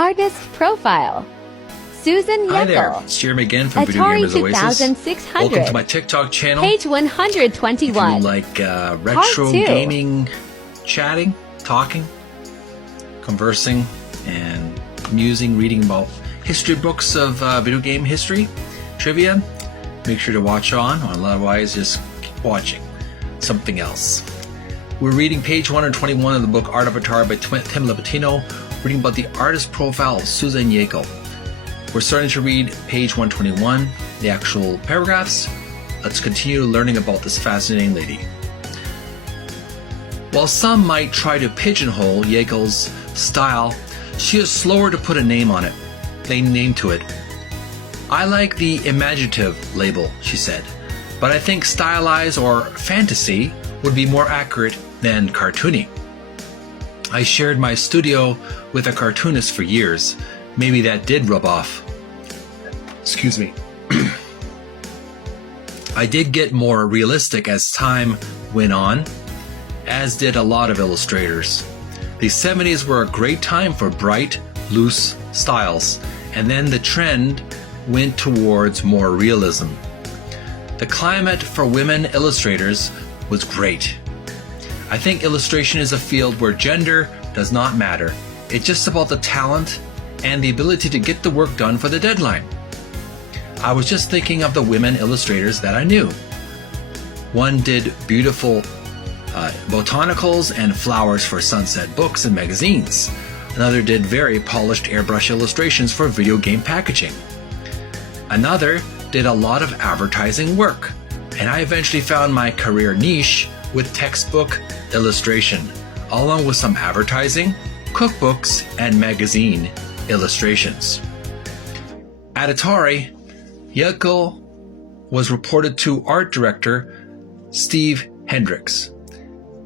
Artist profile. Susan Hi there, Jaekel. it's Jeremy again from Video Atari Gamers Oasis. 2600. Welcome to my TikTok channel. Page 121. If you like retro 2. gaming, chatting, talking, conversing, and musing, reading about history books of video game history, trivia, make sure to watch on, or otherwise just keep watching something else. We're reading page 121 of the book Art of Atari by Tim Lapetino, reading about the artist profile of Susan Jaekel. We're starting to read page 121, the actual paragraphs. Let's continue learning about this fascinating lady. While some might try to pigeonhole Jaekel's style, she is slower to put a name on it. Name to it. I like the imaginative label, she said, but I think stylized or fantasy would be more accurate than cartoony. I shared my studio with a cartoonist for years. Maybe that did rub off. Excuse me. I did get more realistic as time went on, as did a lot of illustrators. The 70s were a great time for bright, loose styles, and then the trend went towards more realism. The climate for women illustrators was great. I think illustration is a field where gender does not matter. It's just about the talent and the ability to get the work done for the deadline. I was just thinking of the women illustrators that I knew. One did beautiful botanicals and flowers for Sunset books and magazines. Another did very polished airbrush illustrations for video game packaging. Another did a lot of advertising work, and I eventually found my career niche with textbook illustration, along with some advertising, cookbooks, and magazine illustrations. At Atari, Jaekel was reported to art director Steve Hendricks.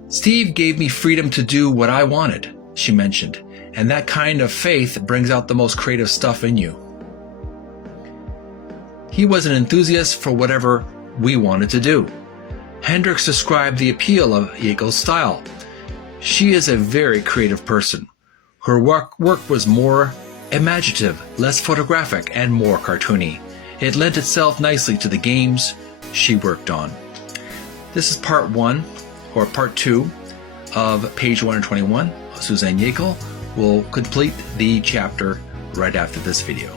Steve gave me freedom to do what I wanted, she mentioned, and that kind of faith brings out the most creative stuff in you. He was an enthusiast for whatever we wanted to do. Hendricks described the appeal of Jaekel's style. She is a very creative person. Her work was more imaginative, less photographic, and more cartoony. It lent itself nicely to the games she worked on. This is part 1, or part 2, of page 121. Susan Jaekel will complete the chapter right after this video.